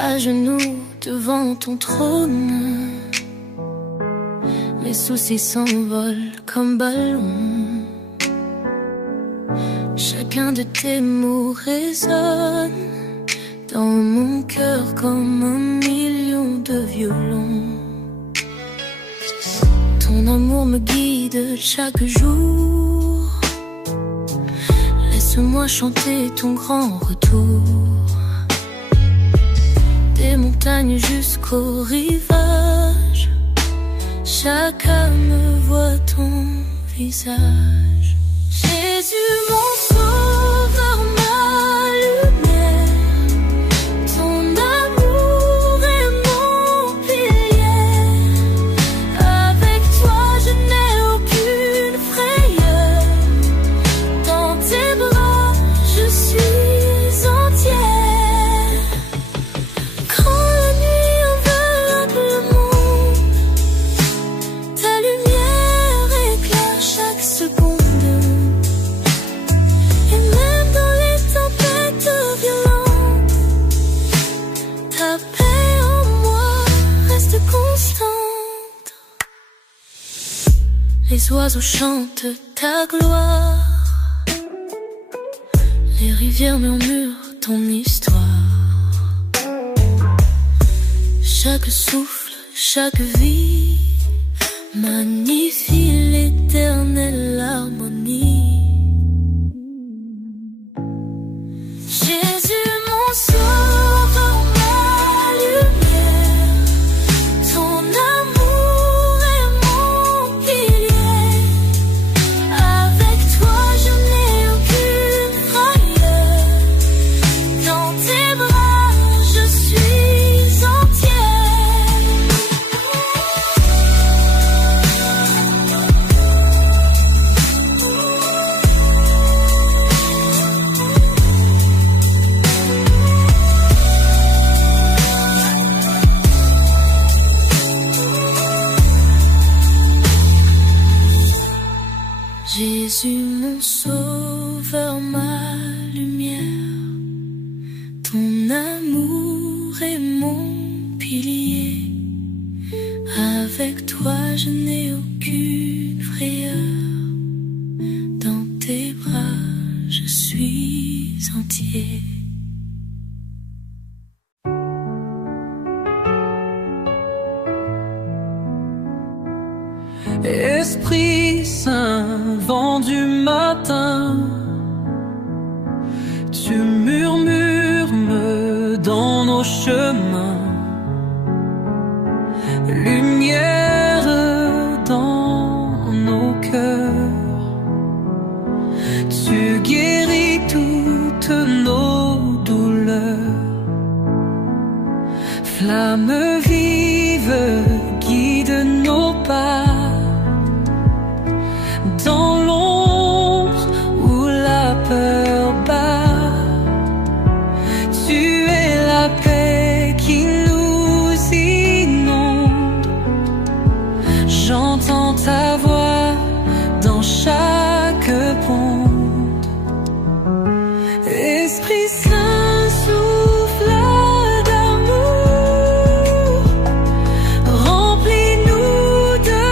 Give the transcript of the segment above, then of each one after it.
à genoux devant ton trône. Mes soucis s'envolent comme ballons. Chacun de tes mots résonne dans mon cœur comme 1 000 000 de violons. Ton amour me guide chaque jour. Laisse-moi chanter ton grand retour. Des montagnes jusqu'au rivage, chacun me voit ton visage. Jésus mon sauveur, ma lumière, ton amour est mon pilier. Avec toi je n'ai aucune frayeur, dans tes bras je suis entière. Quand la nuit enveloppe le monde, ta lumière éclaire chaque seconde. Les oiseaux chantent ta gloire, les rivières murmurent ton histoire. Chaque souffle, chaque vie magnifie l'éternelle harmonie. Jésus mon sauveur, ma lumière, ton amour est mon pilier. Avec toi je n'ai aucune frayeur, dans tes bras je suis entière. Jésus mon sauveur, ma lumière, ton amour est mon pilier. Avec toi je n'ai aucune frayeur, dans tes bras je suis entier. Esprit Saint, vent du matin, tu murmures dans nos chemins, lumière dans nos cœurs, tu guéris toutes nos douleurs, flamme vive guide nos pas. Dans l'ombre où la peur bat, tu es la paix qui nous inonde. J'entends ta voix dans chaque ponte. Esprit Saint souffle d'amour, remplis-nous de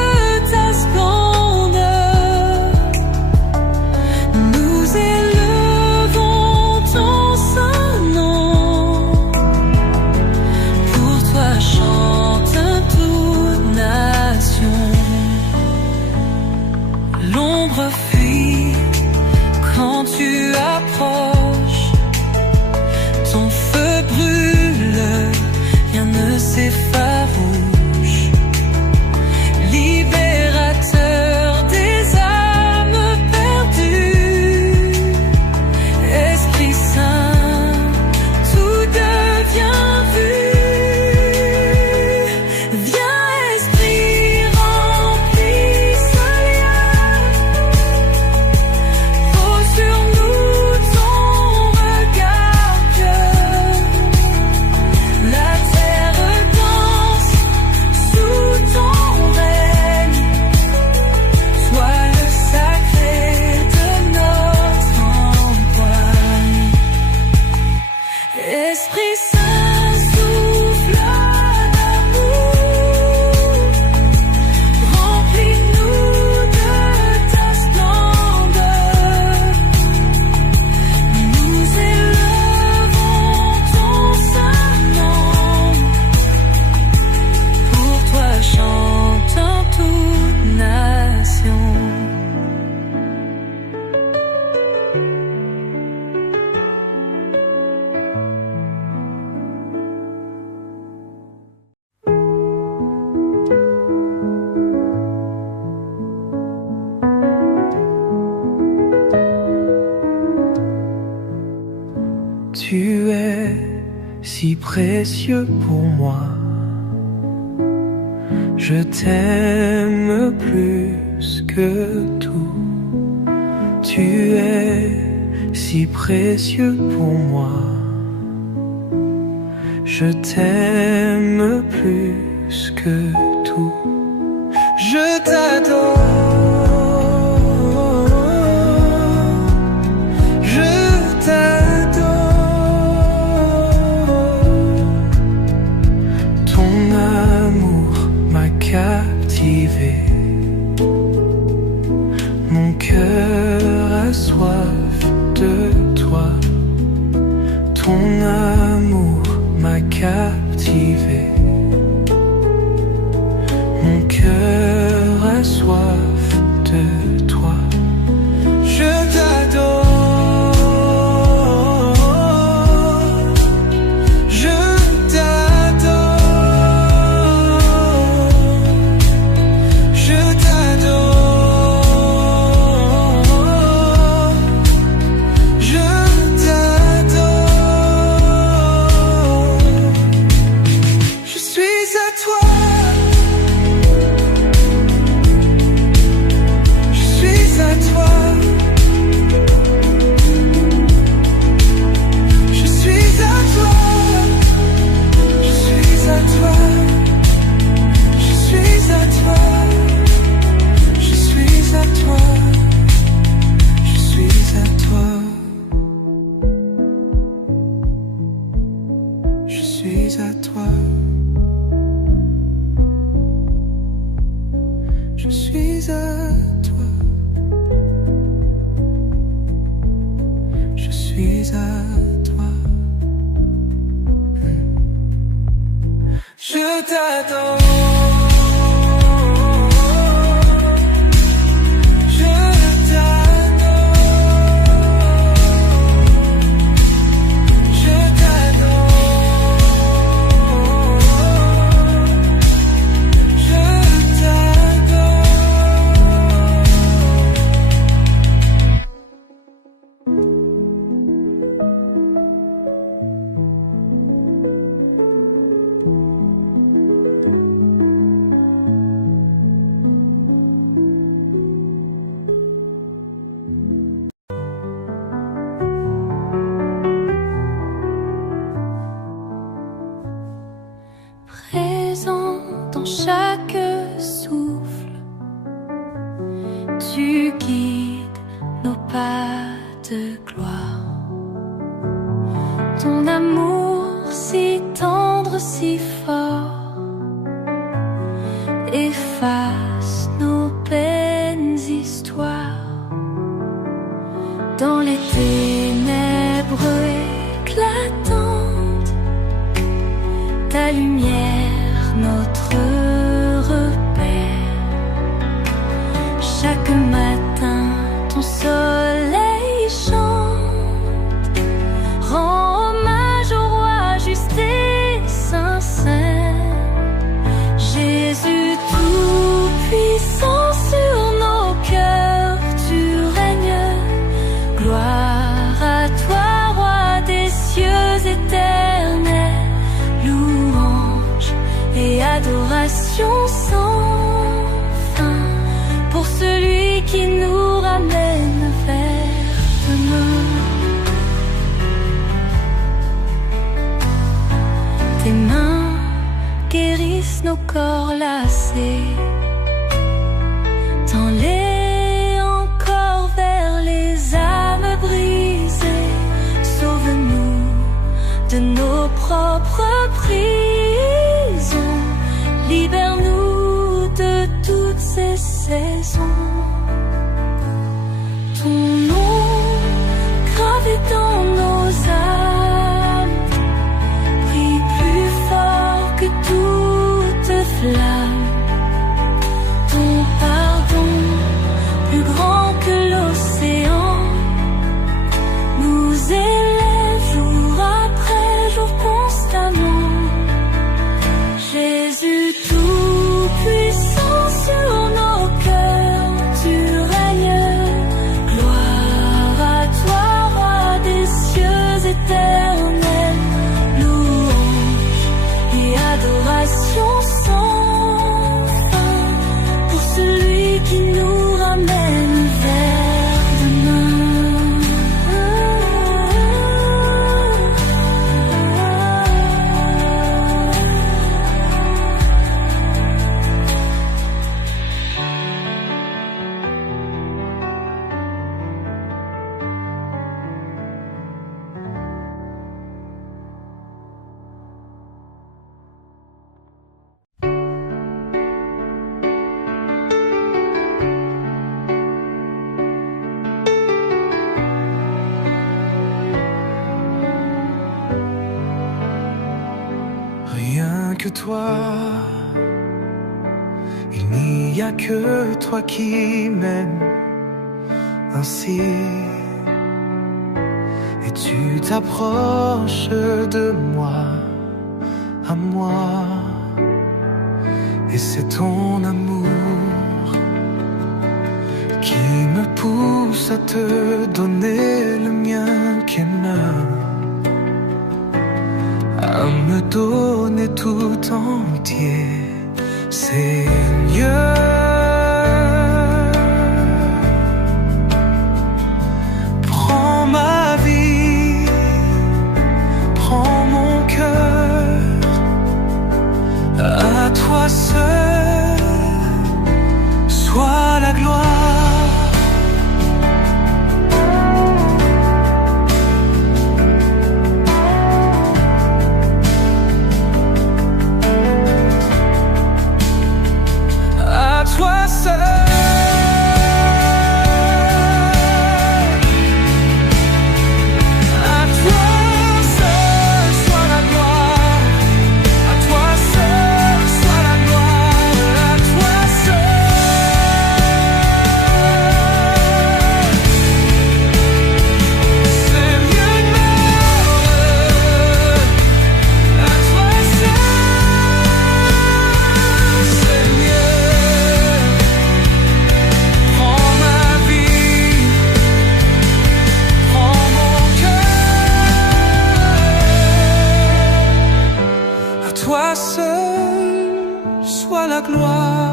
si précieux pour moi. Je t'aime plus que tout. Tu es si précieux pour moi. Je t'aime plus que tout. Je t'adore. Je t'adore. Ton amour m'a captivé. Mon cœur a soif de toi. Ton amour m'a captivé. Mon cœur a soif de toi. Je t'adore. Je t'adore. Je t'adore. Je t'adore. Je suis à toi. Je suis à toi. Je suis à toi. Je suis à toi. Je suis à toi. Je suis à toi. Je suis à toi. Je suis à toi. Je suis à toi. Je suis à toi. Je t'adore. Je t'adore. Je t'adore. Je t'adore. Présent dans chaque souffle, tu guides nos pas de gloire. Ton amour si tendre, si fort, efface nos peines histoires. Dans les ténèbres éclatantes, ta lumière, notre repère. Chaque matin, ton soleil chante, rend hommage au roi juste et sincère. Jésus tout-puissant sur nos cœurs, tu règnes. Gloire à toi, roi des cieux éternels. Louange et adoration sans fin pour celui qui nous ramène vers demain. Tes mains guérissent nos corps lassés, tends-les encore vers les âmes brisées. Sauve-nous de nos propres prisons, libère-nous de toutes ces saisons. Ton nom gravé dans nos âmes brille plus fort que toute flamme. Ton pardon plus grand que l'océan nous élève jour après jour constamment. Jésus tout-puissant sur nos cœurs, rien que toi. Il n'y a que toi qui m'aimes ainsi. Et tu t'approches de moi, à moi. Et c'est ton amour qui me pousse à te donner le mien qui est neuf, à me donner tout entier, Seigneur. Prends ma vie, prends mon cœur, à toi seul soit la gloire. Toi seul, à toi seul soit la gloire, à toi seul soit la gloire, à toi seul. C'est mieux de à toi seul, c'est mieux. Toi seul soit la gloire.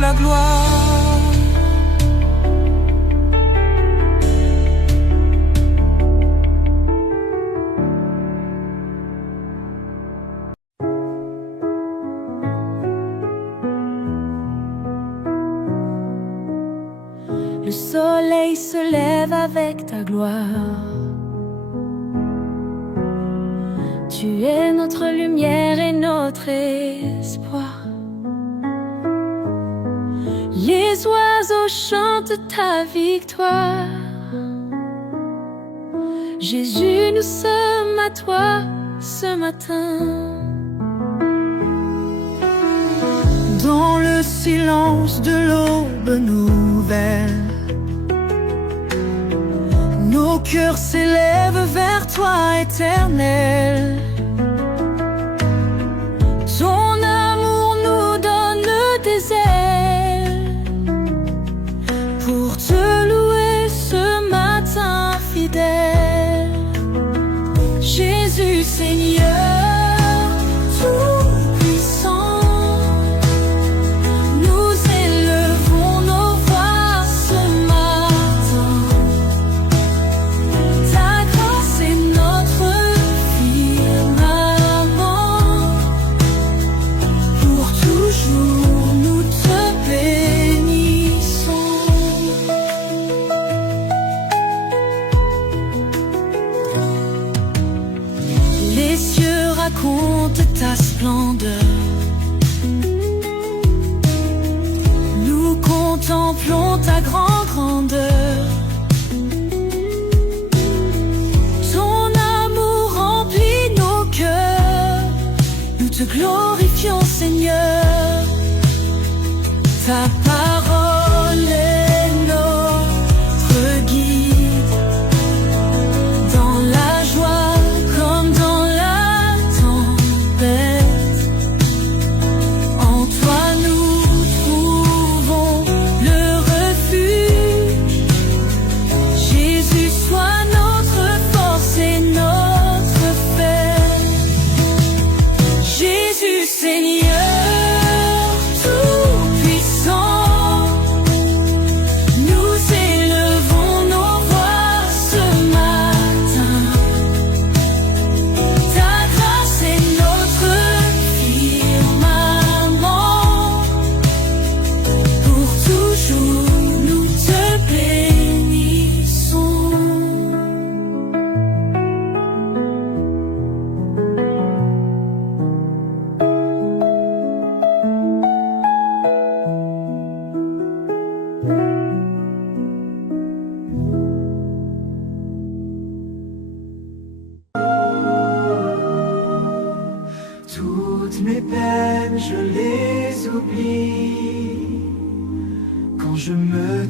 La gloire. Le soleil se lève avec ta gloire. Tu es notre lumière et notre espoir. Les oiseaux chantent ta victoire. Jésus, nous sommes à toi ce matin. Dans le silence de l'aube nouvelle, nos cœurs s'élèvent vers toi, Éternel. Ton amour nous donne des ailes pour te louer ce matin fidèle. Jésus Seigneur tout-puissant, nous élevons nos voix ce matin. Ta grâce est notre firmament, pour toujours nous te bénissons. Les cieux racontent ta splendeur, nous contemplons ta grande grandeur. Ton amour remplit nos cœurs, nous te glorifions Seigneur. Ta parole est notre guide, dans la joie comme dans la tempête. En toi nous trouvons le refuge. Jésus, sois notre force et notre paix. Jésus Seigneur tout-puissant,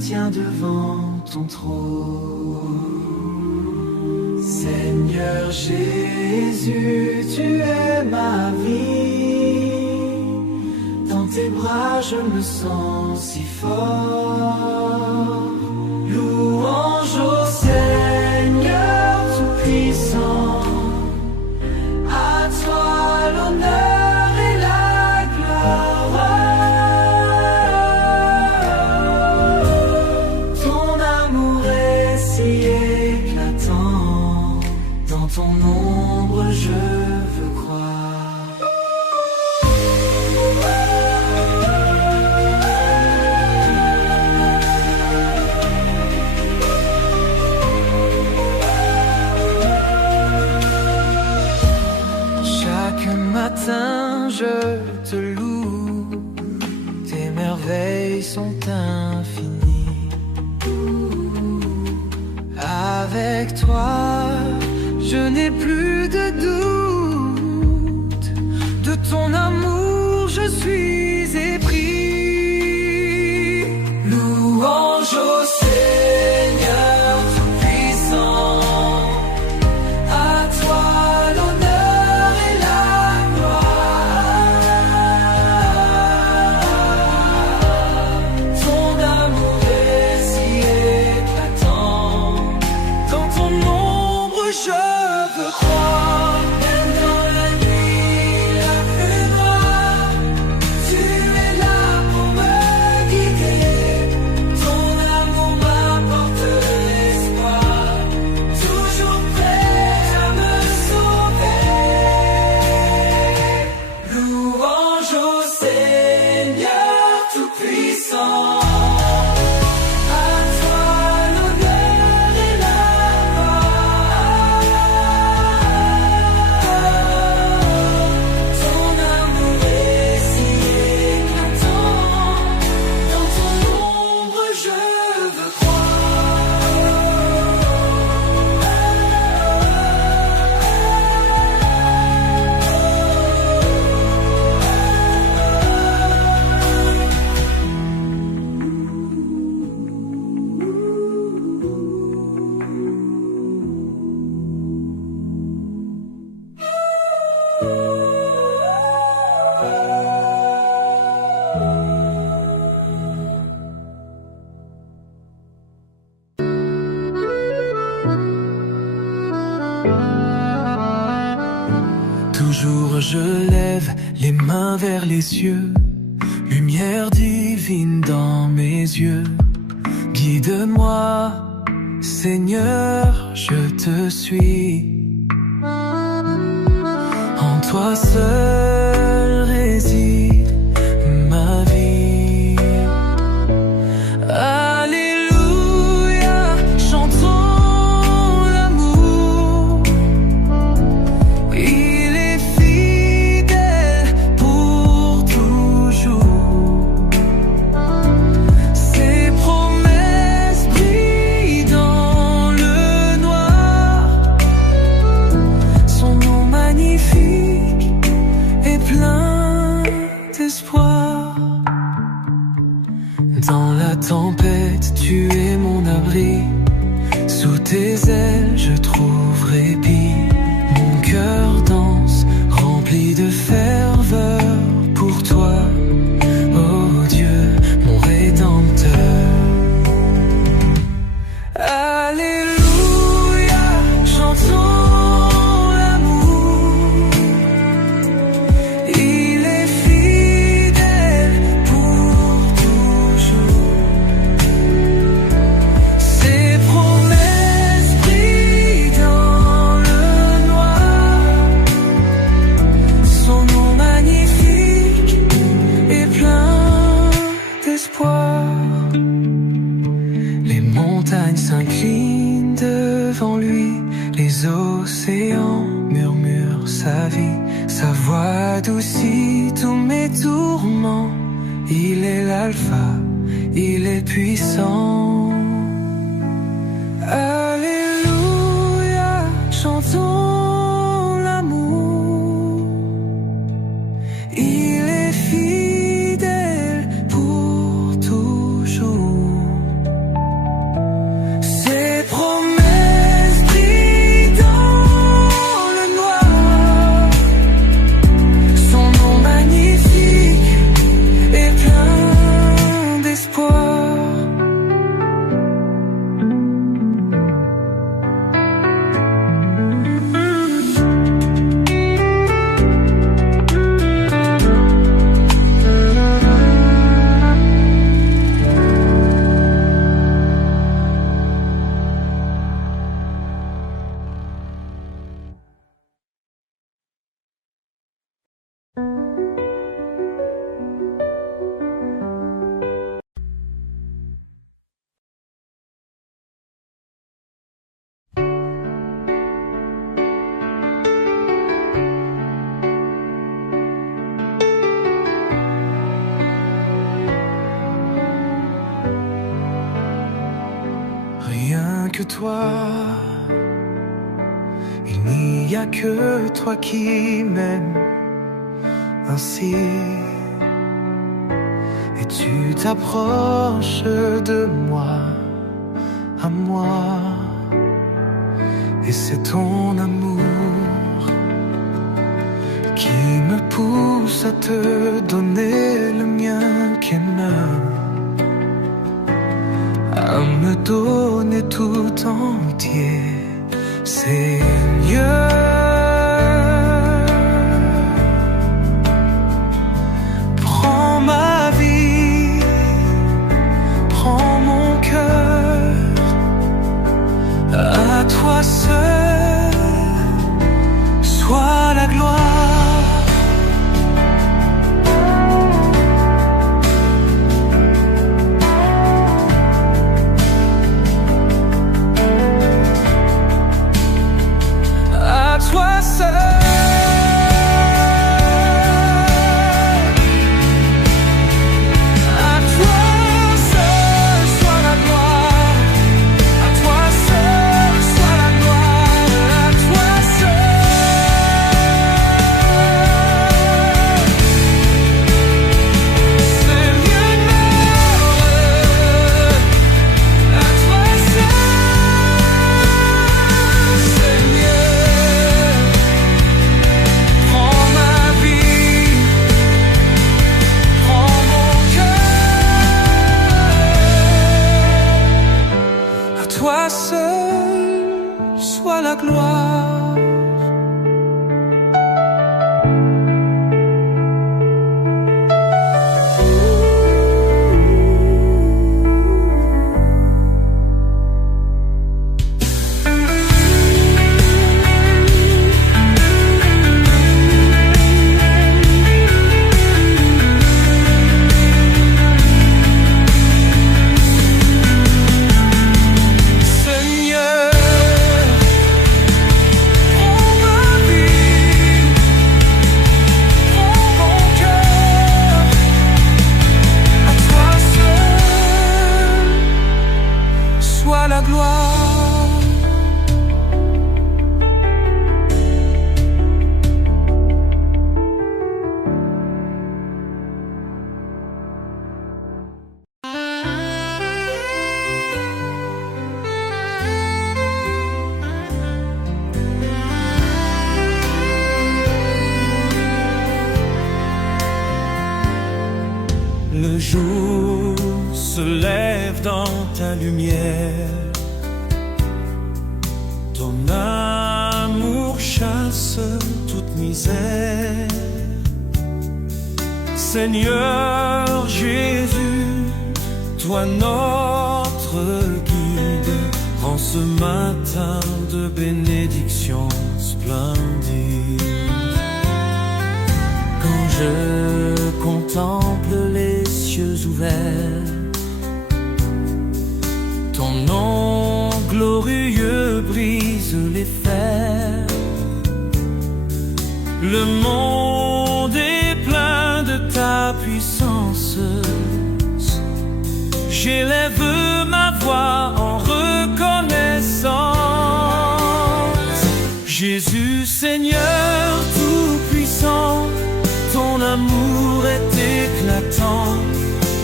tiens devant ton trône. Seigneur Jésus, tu es ma vie. Dans tes bras je me sens si fort. Louange au Seigneur Tout-Puissant. À toi l'honneur et la gloire. Ton amour est si éclatant. Dans ton ombre je veux croire. Chaque matin je te loue. Tes merveilles sont infinies. Avec toi je n'ai plus de doute. De ton amour je suis épris. Louange au Seigneur Tout-Puissant. À toi l'honneur et la gloire. Ton amour est si éclatant. Dans ton ombre je veux croire. Même dans la nuit la plus noire, tu es là pour me guider. Ton amour m'apporte l'espoir. Toujours prêt à me sauver. Louange au Seigneur Tout-Puissant. À toi l'honneur et la gloire. Ton amour est si éclatant. Dans ton ombre je veux Toujours je lève les mains vers les cieux. Lumière divine dans mes yeux. Guide-moi, Seigneur, je te suis. En toi seul réside ma vie. Alléluia, chantons l'amour. Il est fidèle pour toujours. Ses promesses brillent dans le noir. Son nom magnifique est plein d'espoir. Dans la tempête, tu es mon abri. Sous tes ailes, je trouve répit. Mon cœur danse, rempli de ferveur pour toi, ô Dieu, mon Rédempteur. Alléluia, chantons l'amour. Il est fidèle pour toujours. Ses promesses brillent dans le noir. Son nom magnifique est plein d'espoir. Les montagnes s'inclinent devant lui. Les océans murmurent sa vie. Sa voix adoucit tous mes tourments. Il est l'alpha, il est puissant. Alléluia, chantons l'amour. Il est fidèle pour toujours. que toi. Il n'y a que toi qui m'aimes ainsi. Et tu t'approches de moi, à moi. Et c'est ton amour qui me pousse à te donner le mien qui m'aime, à me donner tout entier, Seigneur. Prends ma vie, prends mon cœur, à toi seul soit la gloire. Toi seul soit la gloire. La gloire. Le jour se lève dans ta lumière. Ton amour chasse toute misère. Seigneur Jésus, toi notre guide, rends ce matin de bénédiction splendide. Quand je contemple les cieux ouverts, ton nom glorieux brise les fers. Le monde est plein de ta puissance. J'élève ma voix en reconnaissance. Jésus Seigneur tout-puissant, ton amour est éclatant.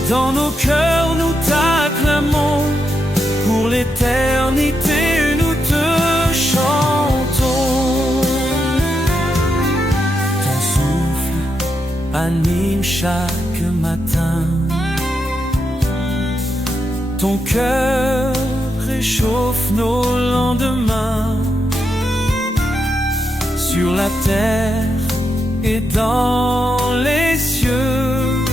Dans nos cœurs nous t'acclamons. Pour l'éternité, nous te chantons. Ton souffle anime chaque matin. Ton cœur réchauffe nos lendemains. Sur la terre et dans les cieux,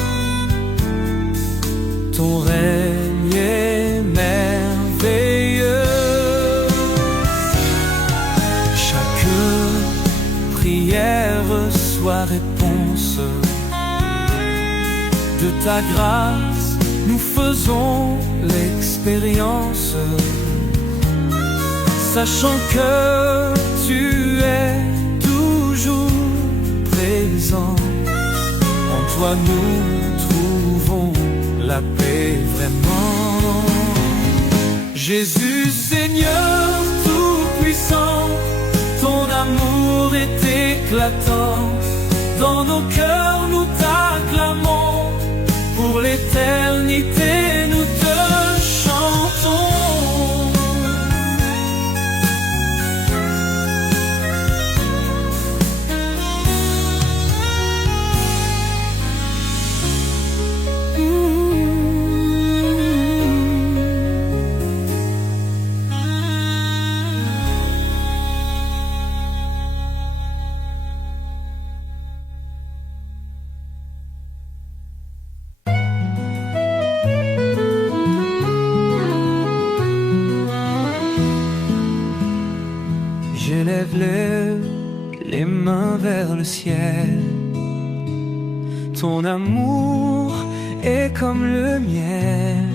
ton règne est merveilleux. Chaque prière reçoit réponse. De ta grâce, nous faisons l'expérience, sachant que tu es toujours présent. En toi nous trouvons la paix vraiment. Jésus Seigneur tout-puissant, ton amour est éclatant. Dans nos cœurs nous t'acclamons, pour l'éternité nous te chantons. Lève les mains vers le ciel. Ton amour est comme le miel.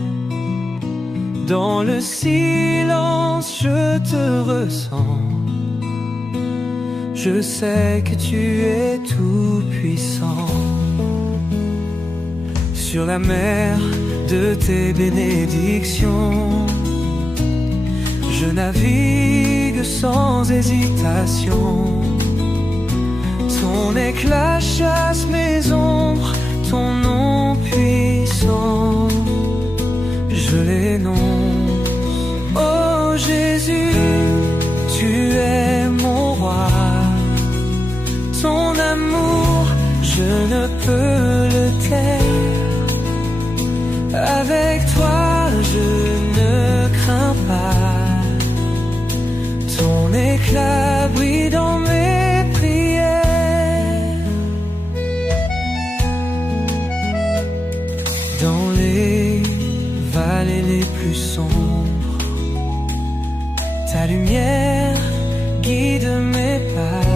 Dans le silence, je te ressens. Je sais que tu es tout puissant. Sur la mer de tes bénédictions, je navigue sans hésitation. Ton éclat chasse mes ombres, ton nom puissant, je l'énonce. Oh Jésus, tu es mon roi. Ton amour, je ne peux le taire. Avec toi, je ne crains pas. Ton éclat brille dans mes prières. Dans les vallées les plus sombres, ta lumière guide mes pas.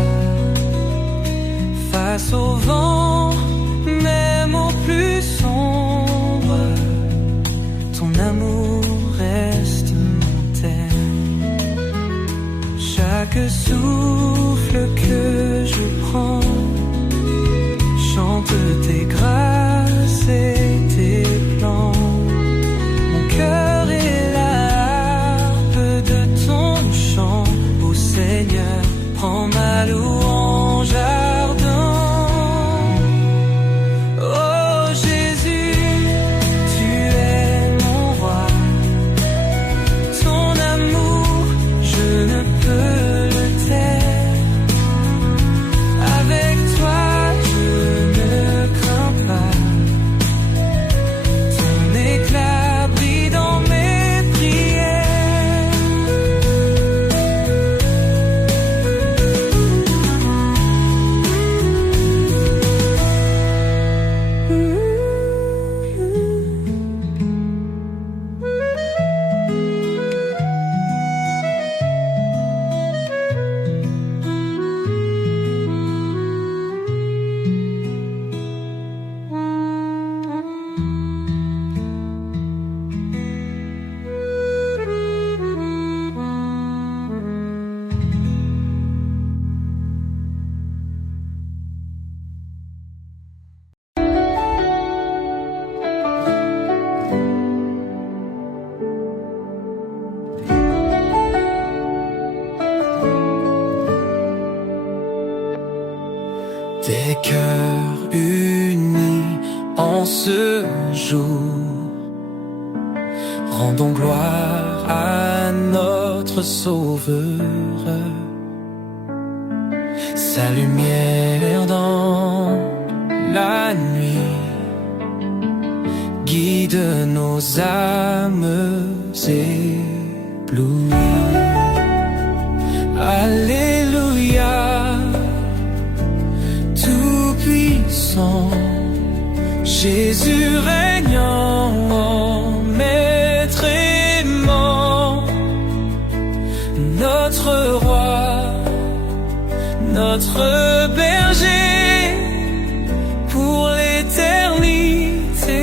Face au vent, même au plus sombre, ton amour reste mon thème. Chaque souffle que je prends chante tes grâces et tes plans. Mon cœur est la harpe de ton chant. Ô Seigneur, prends ma louange ardente. Oh Jésus, tu es mon roi. Ton amour, je ne peux le taire. Avec toi, je ne crains pas. Ton éclat brille dans mes prières. Des cœurs unis en ce jour, rendons gloire à notre Sauveur. Sa lumière dans la nuit guide nos âmes éblouies. Alléluia, tout-puissant, Jésus régnant, maître aimant, notre roi, notre berger, pour l'éternité,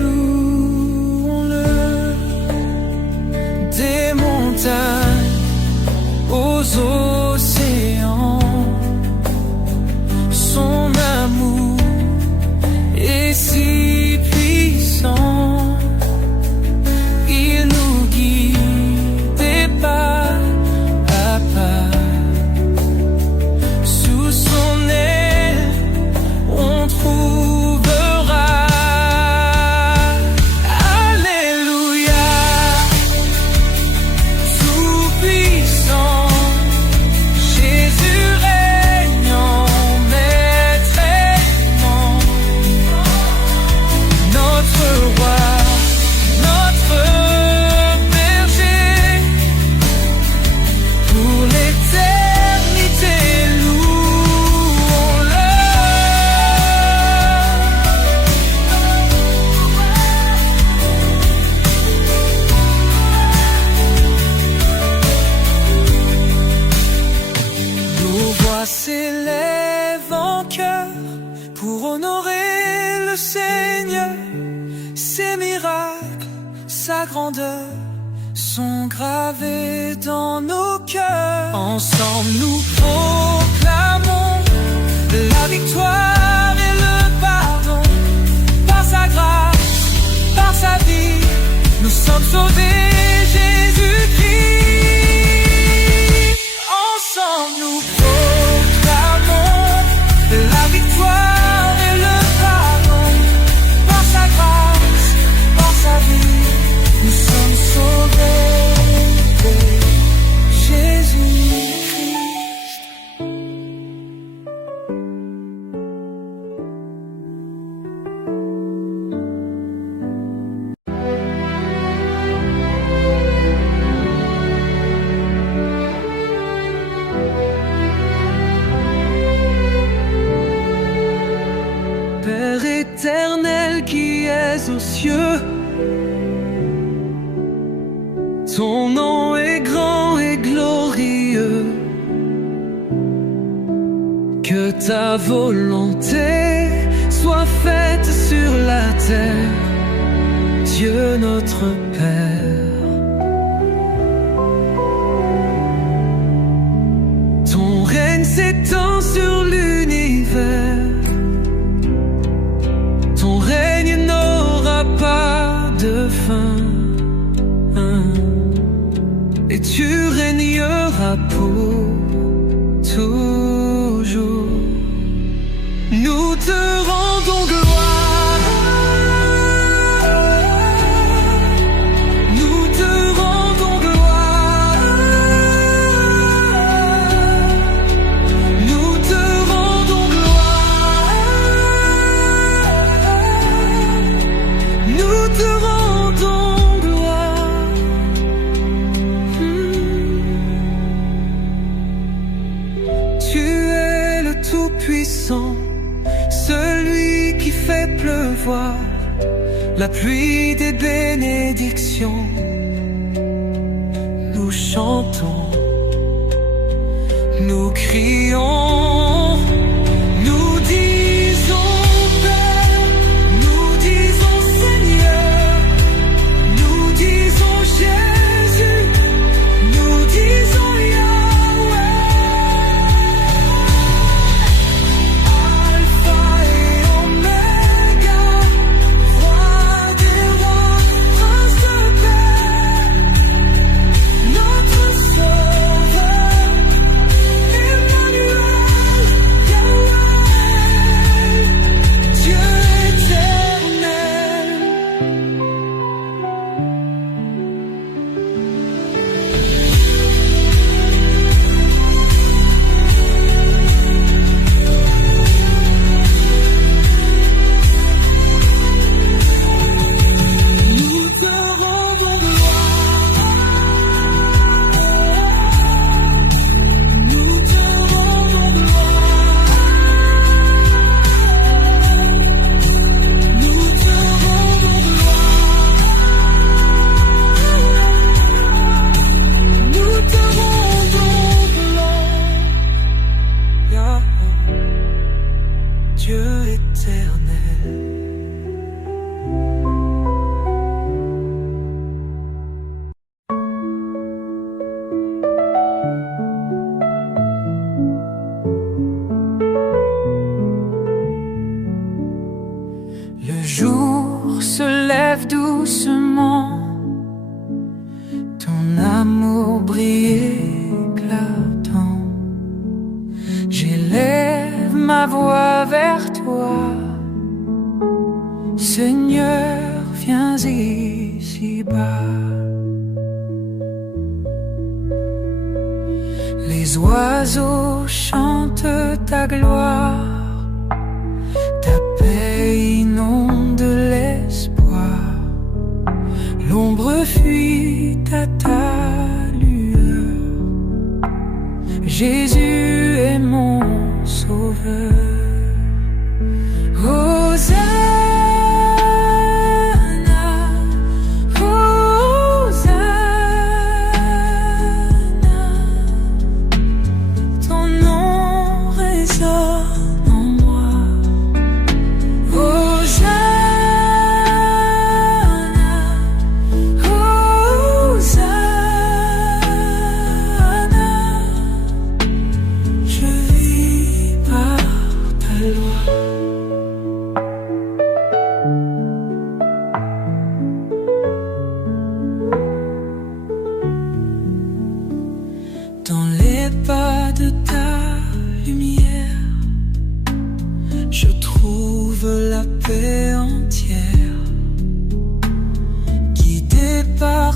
louons-le. Des montagnes aux océans, son amour est si puissant, il nous guide Ses miracles, sa grandeur sont gravés dans nos cœurs. Ensemble nous proclamons la victoire et le pardon. Par sa grâce, par sa vie, nous sommes sauvés, Jésus-Christ. Ensemble nous proclamons la victoire et le pardon. Par sa grâce, par sa vie, nous sommes sauvés, Jésus-Christ. Père éternel qui es aux cieux, ton nom est grand et glorieux. Que ta volonté soit faite sur la terre, Dieu notre Père. Ton règne s'étend sur l'univers. Ton règne n'aura pas de fin. Et tu régneras pour toujours. Nous te rendons gloire. Nous te rendons gloire. Nous te rendons gloire. Nous te rendons gloire. Tu es le Tout-Puissant, celui qui fait pleuvoir la pluie des bénédictions. Nous chantons, nous crions, nous disons Père, nous disons Seigneur, nous disons Jésus, nous disons Yahweh. Alpha et Oméga, roi des rois, prince de paix, notre sauveur, Emmanuel, Yahweh, Dieu éternel. Nous te rendons gloire. Nous te rendons gloire. Nous te rendons gloire. Nous te rendons gloire. Dieu éternel. Le jour se lève doucement, ton amour brille éclatant. J'élève ma voix vers toi, Seigneur, viens ici-bas. Les oiseaux chantent ta gloire, ta paix inonde l'espoir. L'ombre fuit à ta lueur. Jésus est mon sauveur. Hosanna, Hosanna, ton nom résonne en moi. Hosanna,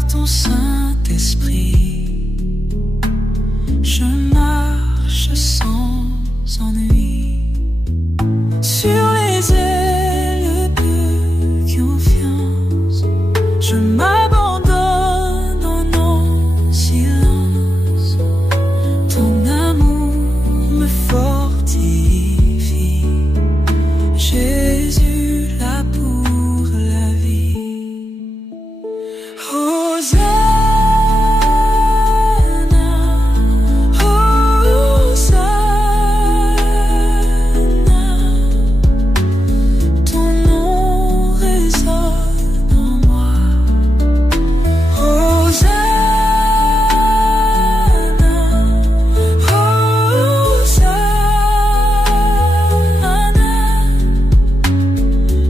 ton Saint-Esprit, je marche sans ennui sur les ailes de confiance. Je m'abandonne en silence. Ton amour me fortifie. Jésus, là pour la vie. Hosanna, Hosanna. Ton nom résonne en moi. Hosanna, Hosanna.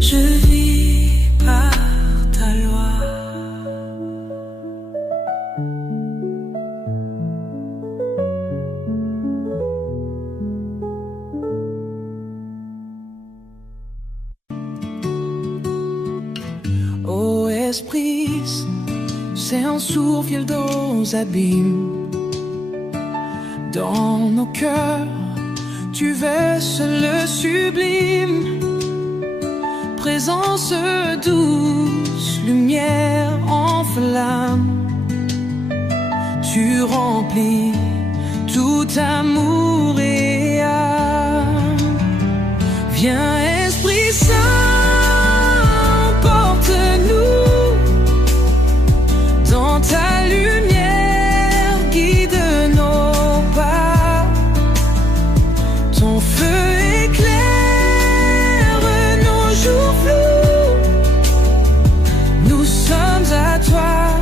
Je vis par ta loi. Ô Esprit, c'est un souffle dans nos abîmes. Dans nos cœurs, tu verses le sublime. Présence douce, lumière en flamme. Tu remplis tout amour et âme. Viens Esprit Saint, porte-nous dans ta lumière, guide nos pas. Ton feu éclaire nos jours flous. Nous sommes à toi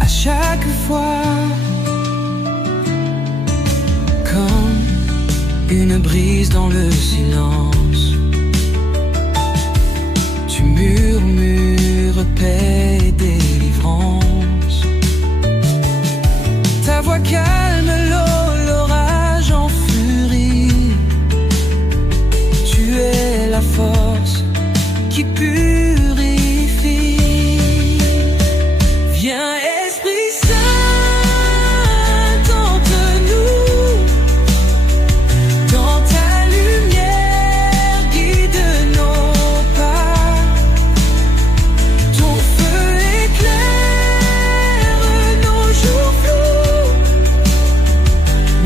à chaque fois. Comme une brise dans le silence, tu murmures paix et délivrance. Ta voix calme l'orage en furie. Tu es la force qui purifie. Viens Esprit Saint, tente-nous dans ta lumière, guide nos pas. Ton feu éclaire nos jours flous.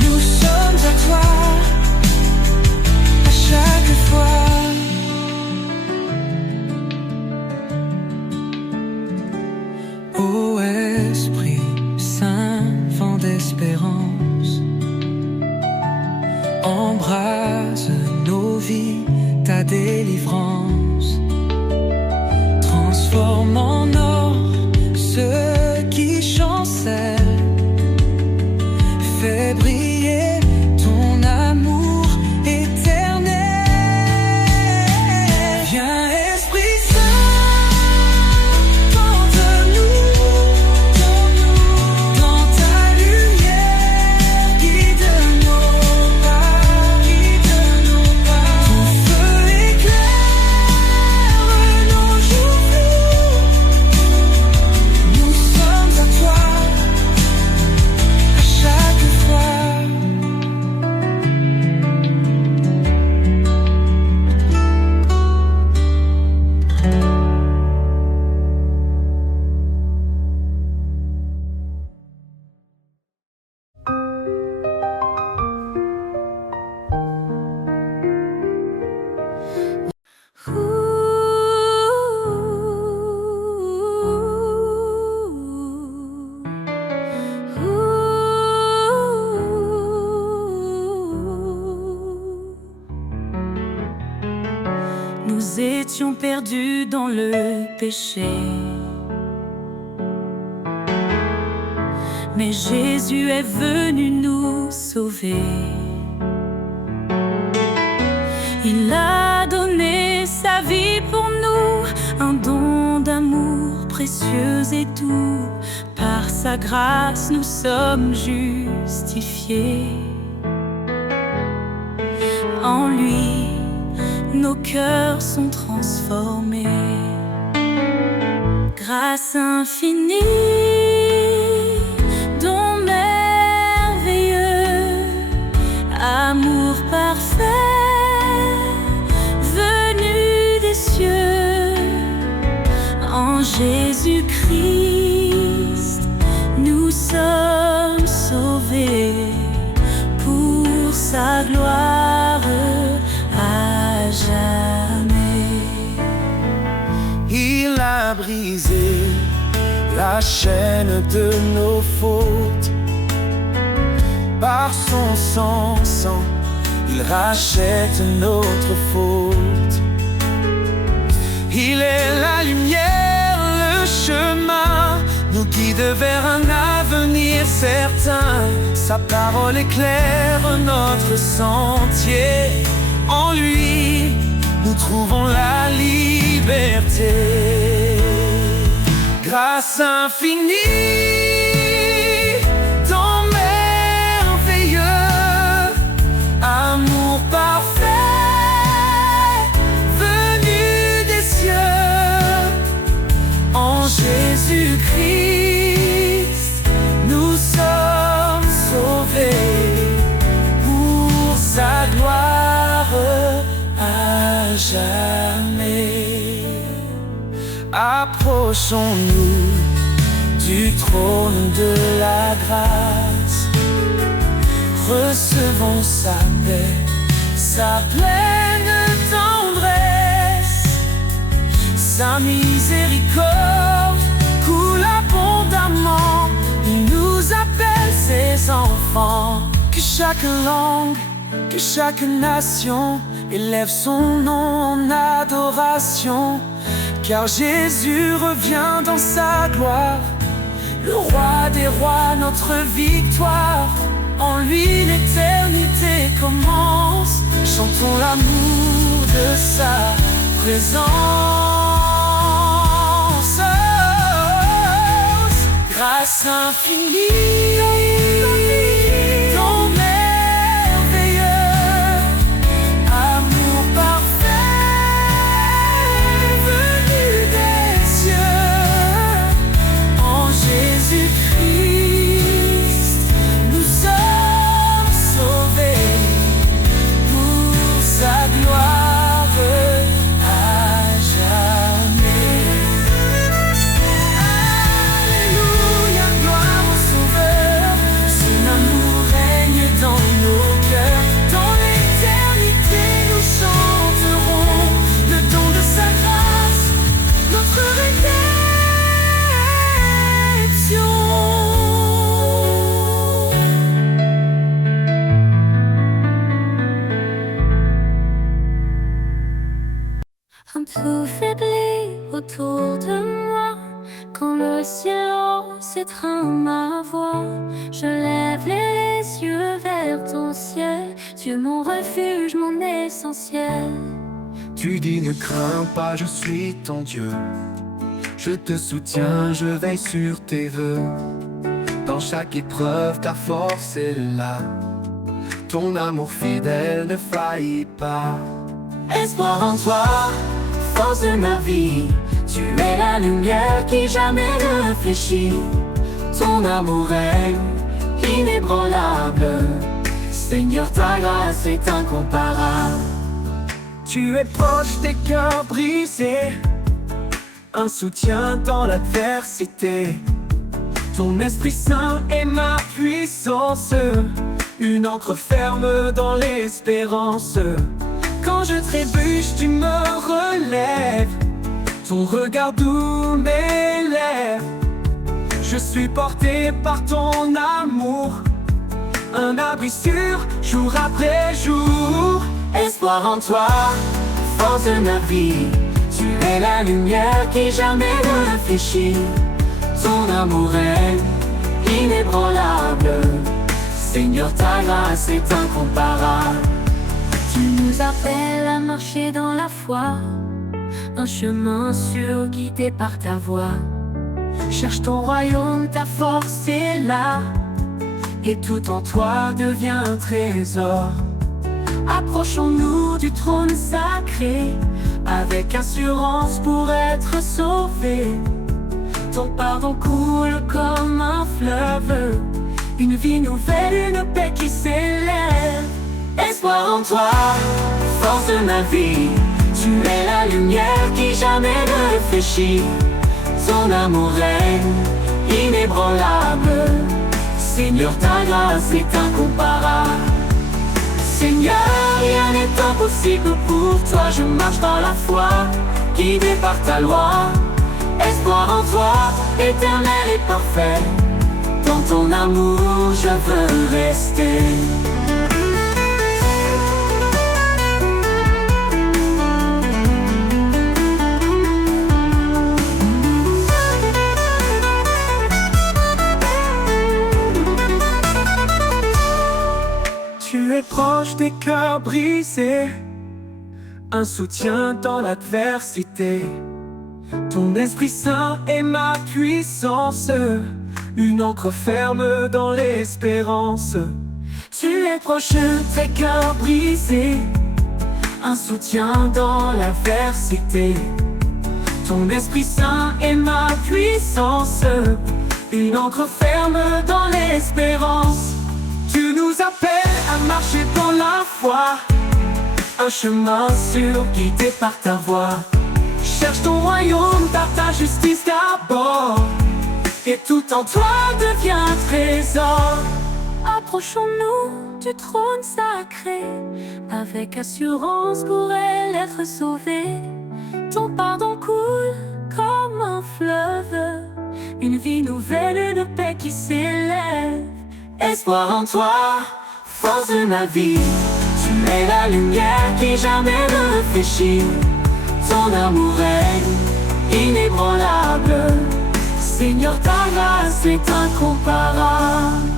Nous sommes à toi à chaque fois. Ô Esprit Saint, vent d'espérance, embrase nos vies, ta délivrance. Transforme en or ce qui chancelle. Fais briller ton amour éternel. Viens Esprit Saint, porte-nous dans ta lumière, guide nos pas. Ton feu éclaire nos jours flous. Nous sommes à toi à chaque fois. Nous étions perdus dans le péché, mais Jésus est venu nous sauver. Il a donné sa vie pour nous, un don d'amour précieux et doux. Par sa grâce nous sommes justifiés. En lui, nos cœurs sont transformés. grâce infinie, don merveilleux, amour parfait, venu des cieux, en Jésus-Christ, nous sommes sauvés pour sa gloire à jamais. Il a brisé la chaîne de nos fautes. Par son sang, il rachète notre faute. Il est la lumière, le chemin, nous guide vers un avenir certain. Sa parole éclaire notre sentier. En lui, nous trouvons la liberté. Grâce infinie, don merveilleux, amour parfait, venu des cieux, en Jésus-Christ, nous sommes sauvés pour sa gloire à jamais. Approchons-nous du trône de la grâce. Recevons sa paix, sa pleine tendresse. Sa miséricorde coule abondamment. Il nous appelle ses enfants. Que chaque langue, que chaque nation élève son nom en adoration. Car Jésus revient dans sa gloire, le roi des rois, notre victoire. En lui l'éternité commence. Chantons l'amour de sa présence. Grâce infinie, don merveilleux, amour parfait, venu des cieux, en Jésus-Christ, nous sommes sauvés pour sa gloire à jamais. Alléluia, gloire au Sauveur, son amour règne dans nos cœurs. Dans l'éternité, nous chanterons le don de sa grâce, notre rédemption. Un peu faibli autour de moi, quand le silence étreint ma voix, je lève les yeux vers ton ciel, Dieu mon refuge, mon essentiel. Tu dis ne crains pas, je suis ton Dieu. Je te soutiens, je veille sur tes vœux. Dans chaque épreuve, ta force est là. Ton amour fidèle ne faillit pas. Espoir en toi, force de ma vie, tu es la lumière qui jamais ne fléchit. Ton amour règne inébranlable, Seigneur, ta grâce est incomparable. Tu es proche des cœurs brisés, un soutien dans l'adversité. Ton Esprit Saint est ma puissance, une ancre ferme dans l'espérance. Quand je trébuche, tu me relèves, ton regard doux m'élève. Je suis porté par ton amour, un abri sûr, jour après jour. Espoir en toi, force de ma vie, tu es la lumière qui jamais ne fléchit. Ton amour est inébranlable, Seigneur, ta grâce est incomparable. Tu nous appelles à marcher dans la foi, un chemin sûr guidé par ta voix. Cherche ton royaume, ta force est là, et tout en toi devient un trésor. Approchons-nous du trône sacré, avec assurance pour être sauvés. Ton pardon coule comme un fleuve, une vie nouvelle, une paix qui s'élève. Espoir en toi, force de ma vie, tu es la lumière qui jamais ne réfléchit. Ton amour règne, inébranlable. Seigneur, ta grâce est incomparable. Seigneur, rien n'est impossible pour toi. Je marche dans la foi, guidé par ta loi. Espoir en toi, éternel et parfait. Dans ton amour, je veux rester. Tu es proche des cœurs brisés, un soutien dans l'adversité. Ton Esprit Saint est ma puissance, une encre ferme dans l'espérance. Tu es proche des cœurs brisés, un soutien dans l'adversité. Ton Esprit Saint est ma puissance, une encre ferme dans l'espérance. Tu nous appelles à marcher dans la foi, un chemin sûr guidé par ta voix. Cherche ton royaume, par ta justice d'abord, et tout en toi devient trésor. Approchons-nous du trône sacré, avec assurance pour elle être sauvée. Ton pardon coule comme un fleuve, une vie nouvelle, une paix qui s'élève. Espoir en toi, force de ma vie, tu es la lumière qui jamais ne réfléchit. Ton amour règne, inébranlable. Seigneur, ta grâce est incomparable.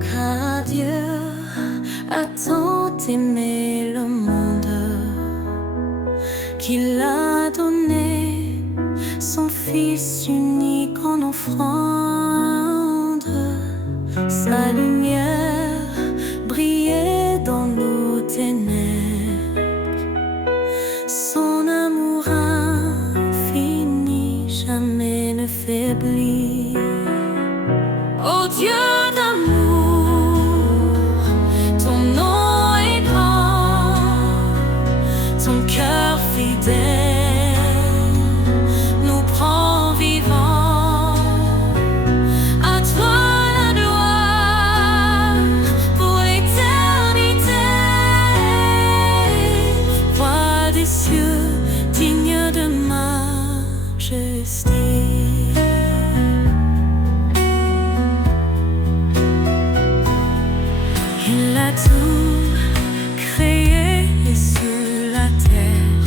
Car Dieu a tant aimé le monde qu'il a donné son Fils unique en offrande. Sa lumière brillait dans nos ténèbres, son amour infini jamais ne faiblit. Oh Dieu d'amour, ton nom est grand, ton cœur fidèle nous prend vivants. À toi la gloire pour l'éternité. Roi des cieux, digne de majesté. Il a tout créé sur la terre,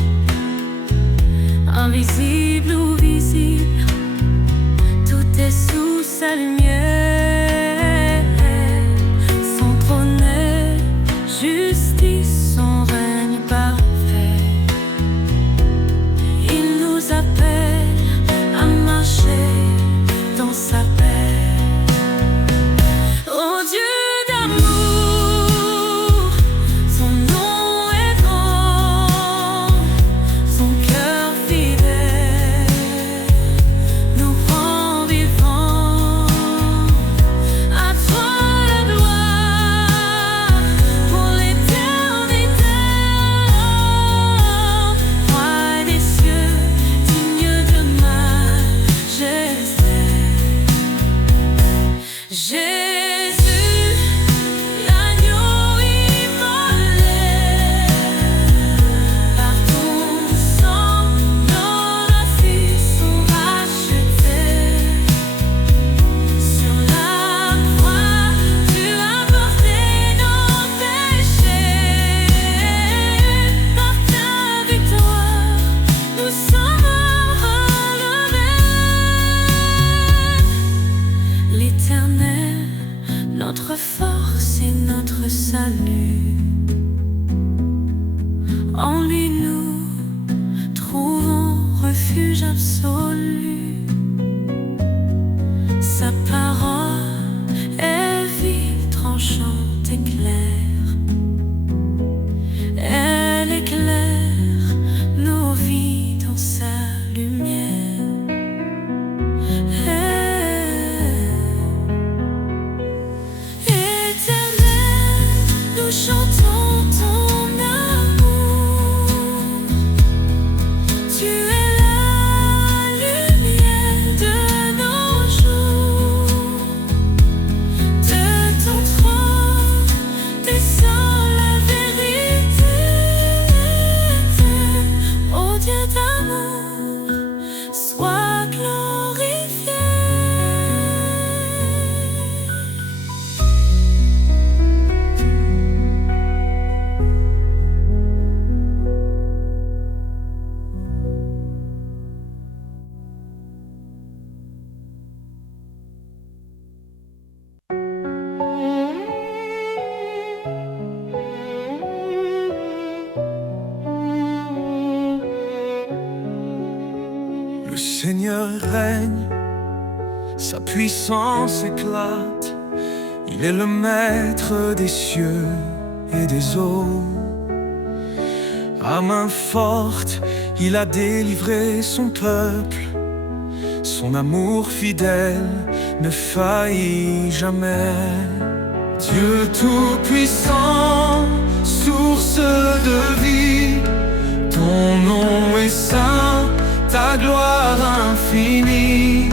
absolue. Sa parole est vive, tranchante et claire. Elle éclaire nos vies dans sa lumière. Nous chantons ton amour. Tu es la lumière de nos jours. De ton trône descend la vérité. Ô Dieu d'amour, sois glorifié. Le Seigneur règne, sa puissance éclate. Il est le maître des cieux et des eaux. À main forte, il a délivré son peuple. Son amour fidèle ne faillit jamais. Dieu tout-puissant, source de vie, ton nom est saint, ta gloire infinie.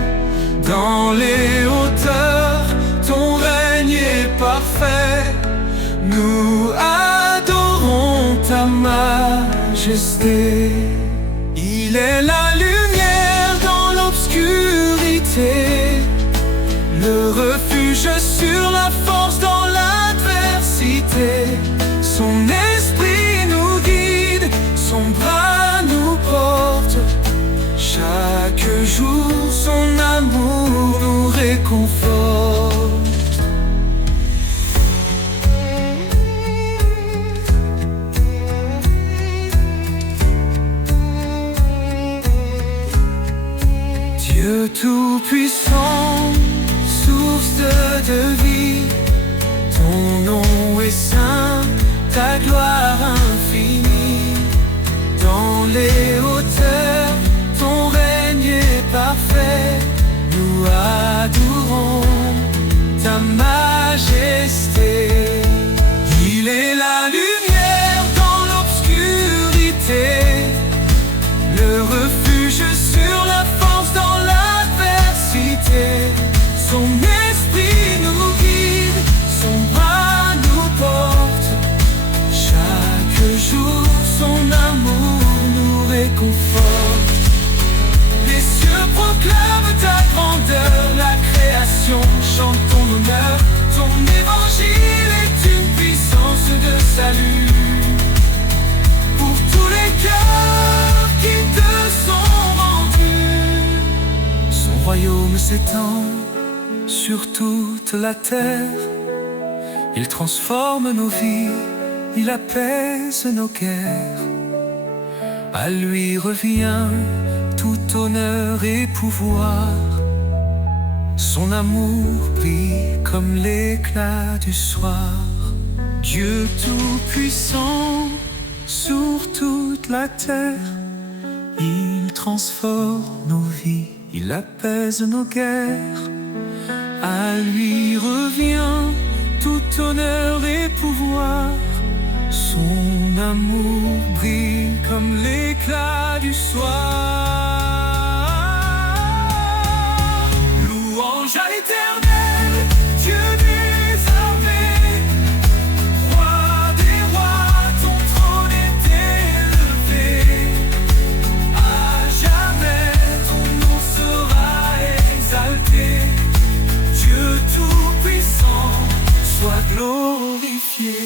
Dans les hauteurs, ton règne est parfait. Nous adorons ta majesté. Il est la lumière dans l'obscurité, le refuge sur la force dans l'adversité. Son esprit nous guide, son bras nous porte. Chaque jour, son amour nous réconforte. Dieu tout-puissant, source de vie, ton nom est saint, ta gloire infinie. Dans les hauteurs, ton règne est parfait. Nous adorons ta majesté. Il est la lumière dans l'obscurité, le refuge sur la force dans l'adversité. Son esprit nous guide, son bras nous porte. Chaque jour, son amour nous réconforte. Les cieux proclament ta grandeur, la création chante ton honneur. Ton évangile est une puissance de salut pour tous les cœurs qui te sont rendus. Son royaume s'étend sur toute la terre. Il transforme nos vies, il apaise nos guerres. À lui revient tout honneur et pouvoir. Son amour brille comme l'éclat du soir. Dieu tout-puissant sur toute la terre, il transforme nos vies, il apaise nos guerres. À lui revient tout honneur et pouvoir. Son amour brille comme l'éclat du soir. Louange à l'Éternel, Dieu des armées. Roi des rois, ton trône est élevé. À jamais ton nom sera exalté. Dieu tout-puissant, sois glorifié.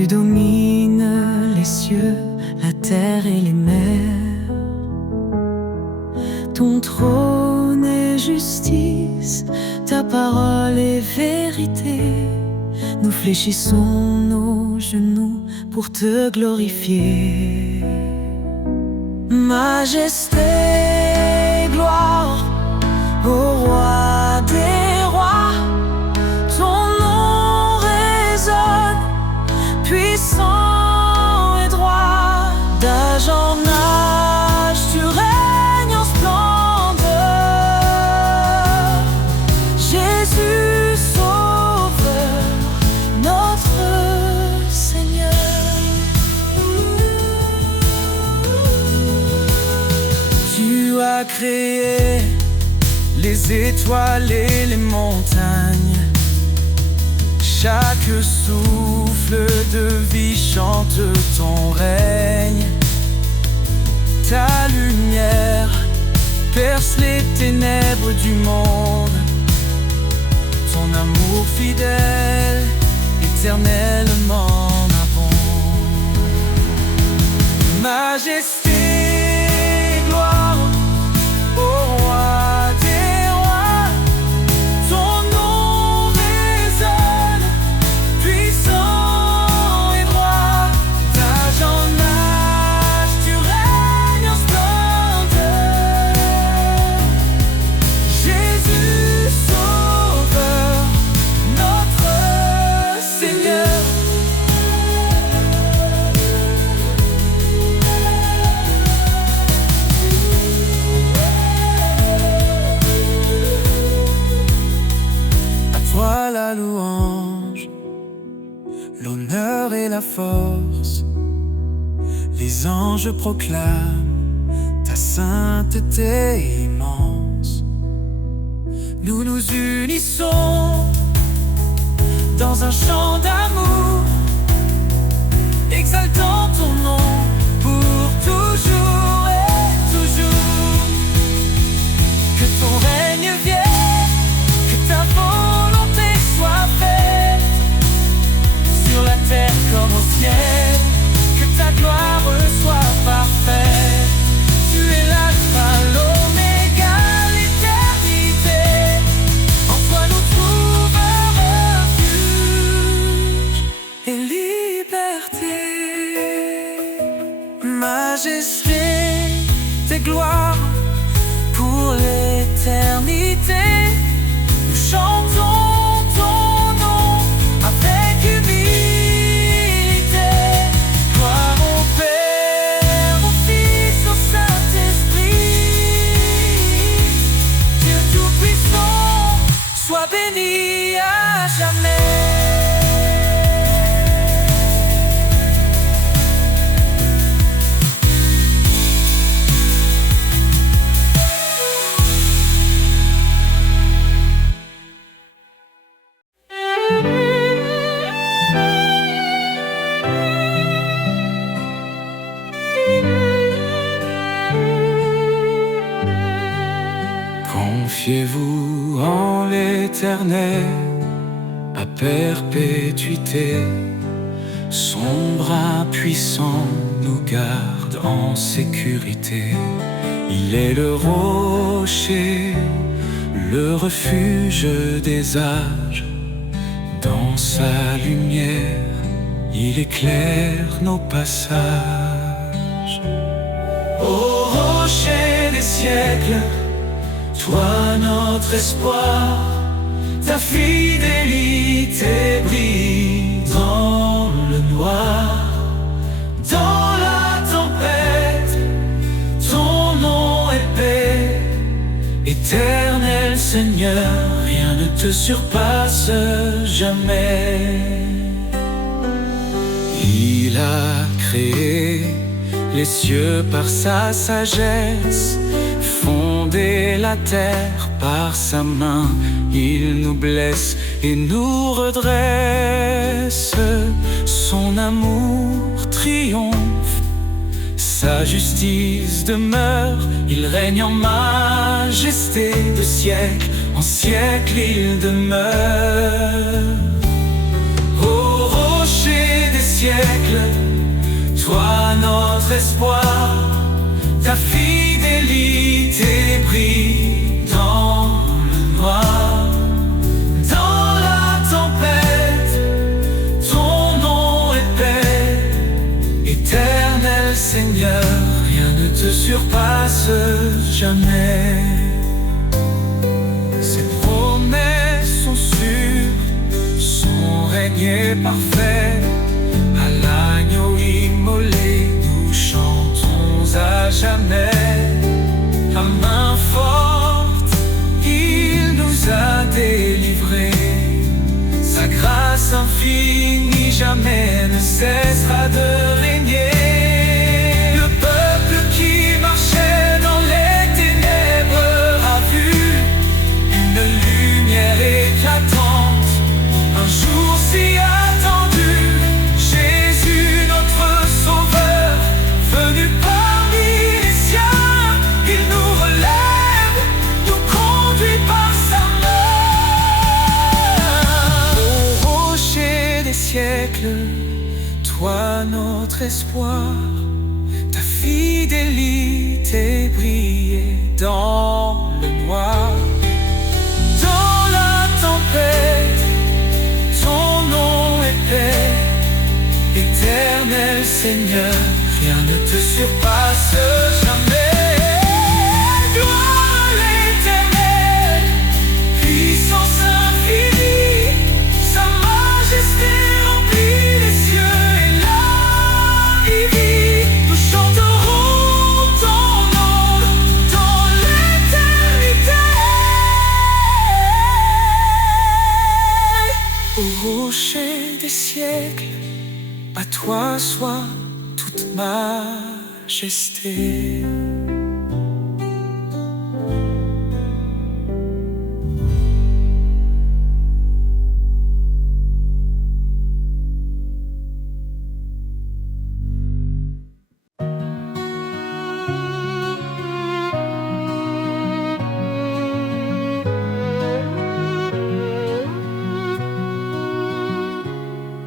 Tu domines les cieux, la terre et les mers. Ton trône est justice, ta parole est vérité. Nous fléchissons nos genoux pour te glorifier. Majesté, gloire au roi des rois. Ton nom résonne, puissant et droit. D'âge en âge, tu règnes en splendeur. Jésus, Sauveur, notre Seigneur. Tu as créé les étoiles et les montagnes. Chaque souffle de vie chante ton règne. Ta lumière perce les ténèbres du monde. Ton amour fidèle, éternellement abonde. Majesté, gloire au roi des rois. Ton nom résonne, puissant et droit. D'âge en âge, tu règnes en splendeur. Jésus, Sauveur, notre Seigneur. À toi la louange, l'honneur et la force. Les anges proclament ta sainteté immense. Nous nous unissons dans un chant d'amour, exaltant ton nom pour toujours et toujours. Que ton règne vienne, que ta volonté soit faite, sur la terre comme au ciel, que ta gloire soit parfaite. Tu es l'alpha, l'oméga, l'éternité. En toi nous trouvons refuge et liberté. Majesté, tes gloires pour l'éternité. Nous chantons ton nom avec humilité. Gloire au Père, au Fils, au Saint-Esprit. Dieu Tout-Puissant, sois béni à jamais. Confiez-vous en l'Éternel à perpétuité. Son bras puissant nous garde en sécurité. Il est le rocher, le refuge des âges. Dans sa lumière, il éclaire nos passages. Ô rocher des siècles, toi notre espoir, ta fidélité brille dans le noir. Dans la tempête, ton nom est paix. Éternel Seigneur, rien ne te surpasse jamais. Il a créé les cieux par sa sagesse, fondé la terre par sa main. Il nous blesse et nous redresse. Son amour triomphe, sa justice demeure. Il règne en majesté de siècle en siècle il demeure. Ô rocher des siècles, toi notre espoir, ta fidélité brille dans le noir. Dans la tempête, ton nom est paix. Éternel Seigneur, rien ne te surpasse jamais. Ses promesses sont sûres, son règne est parfait. À l'agneau immolé, nous chantons à jamais. À main forte, il nous a délivrés. Sa grâce infinie jamais ne cessera de régner. Le peuple qui marchait dans les ténèbres a vu une lumière éclatante, un jour si attendu. Jésus notre sauveur, venu parmi les siens, il nous relève, nous conduit par sa main. Au rocher des siècles, toi notre espoir, ta fidélité brillait dans le noir. Dans la tempête, ton nom est paix. Éternel Seigneur, rien ne te surpasse jamais. Gloire à l'Éternel, puissance infinie, sa majesté remplit les cieux et la vie. Nous chanterons ton nom dans l'éternité. Au rocher des siècles, à toi soit toute majesté.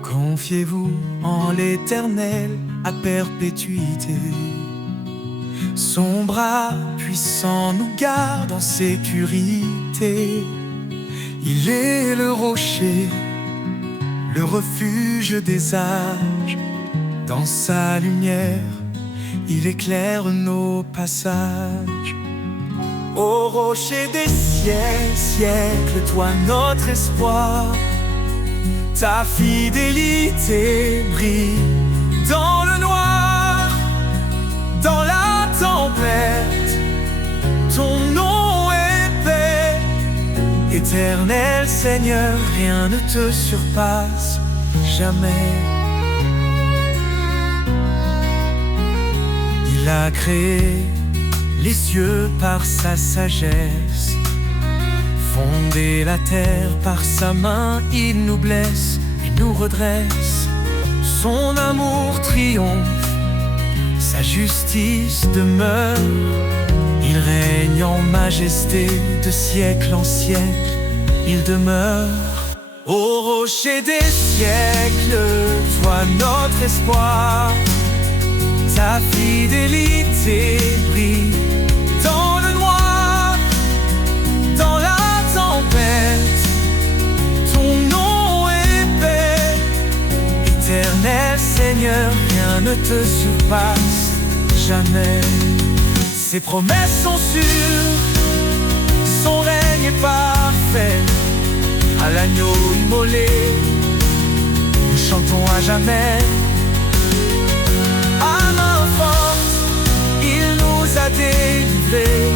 Confiez-vous en l'Éternel à perpétuité. Son bras puissant nous garde en sécurité. Il est le rocher, le refuge des âges. Dans sa lumière, il éclaire nos passages. Au rocher des siècles, toi notre espoir, ta fidélité brille dans le noir. Dans la tempête, ton nom est paix. Éternel Seigneur, rien ne te surpasse jamais. Il a créé les cieux par sa sagesse, fondé la terre par sa main. Il nous blesse et nous redresse. Son amour triomphe, sa justice demeure. Il règne en majesté de siècle en siècle. Il demeure. Au rocher des siècles, toi notre espoir, ta fidélité brille dans le noir. Dans la tempête, ton nom est paix. Éternel Seigneur, rien ne te surpasse jamais. Ses promesses sont sûres, son règne est parfait. À l'agneau immolé, nous chantons à jamais. À main forte, il nous a délivrés.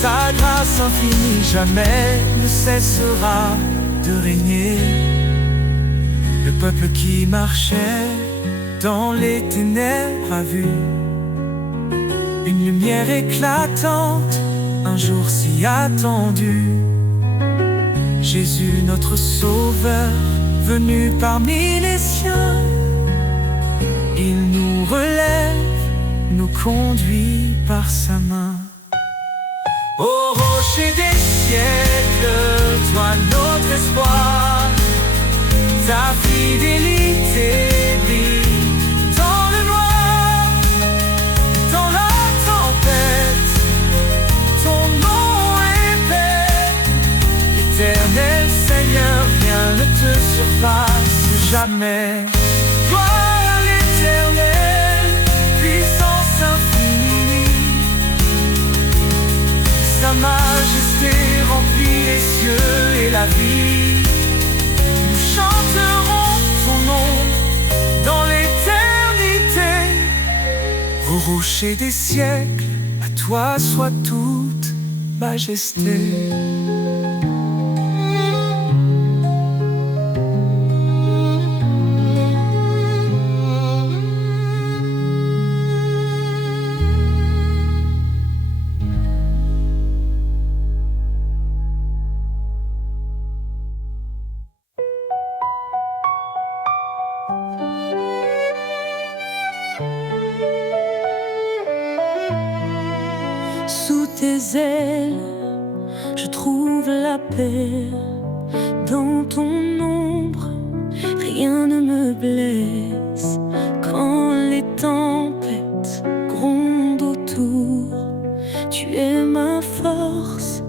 Sa grâce infinie jamais ne cessera de régner. Le peuple qui marchait dans les ténèbres a vu une lumière éclatante, un jour si attendu. Jésus notre sauveur, venu parmi les siens, il nous relève, nous conduit par sa main. Au rocher des siècles, toi notre espoir, ta fidélité brille Rocher des siècles, à toi soit toute majesté. Sous tes ailes, je trouve la paix. Dans ton ombre, rien ne me blesse. Quand les tempêtes grondent autour, tu es ma force,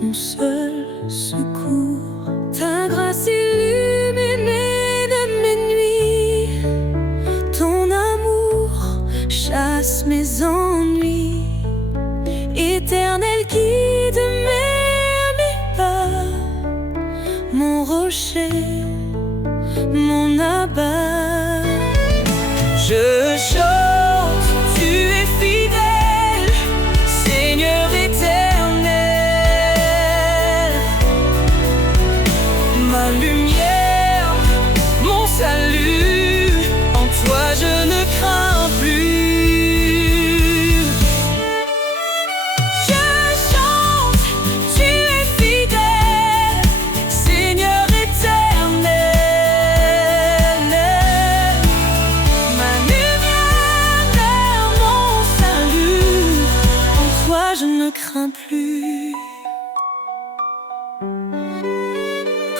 mon seul secours. Ta grâce illuminée de mes nuits, ton amour chasse mes ennuis. Éternel guide mes pas, mon rocher, mon abat. Je chante, tu es fidèle, Seigneur éternel. Ma lumière, mon salut, en toi je ne crains plus.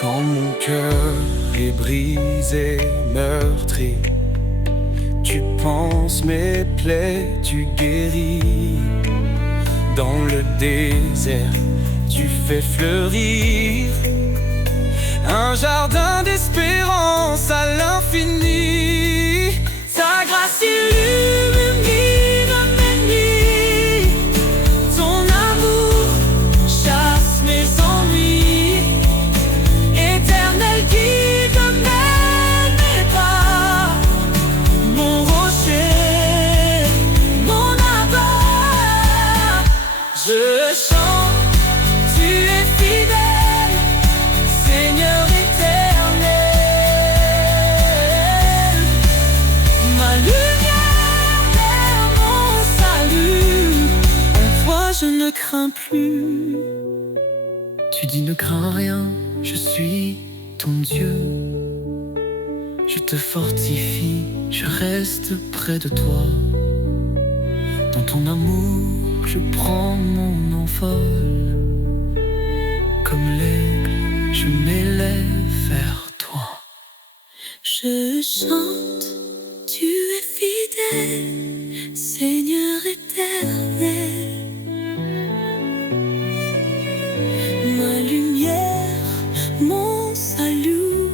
Quand mon cœur est brisé, meurtri, tu panses mes plaies, tu guéris. Dans le désert, tu fais fleurir un jardin d'espérance à l'infini. Ta grâce illumine mes nuits, ton amour chasse mes ennuis. Éternel guide mes pas, mon rocher, mon abat. Je chante, tu es fidèle, Seigneur éternel. Ma lumière, mon salut, en toi je ne crains plus. Tu dis ne crains rien, je suis ton Dieu. Je te fortifie, je reste près de toi. Dans ton amour, je prends mon envol. Comme l'aigle, je m'élève vers toi. Je chante, tu es fidèle, Seigneur éternel. Ma lumière, mon salut,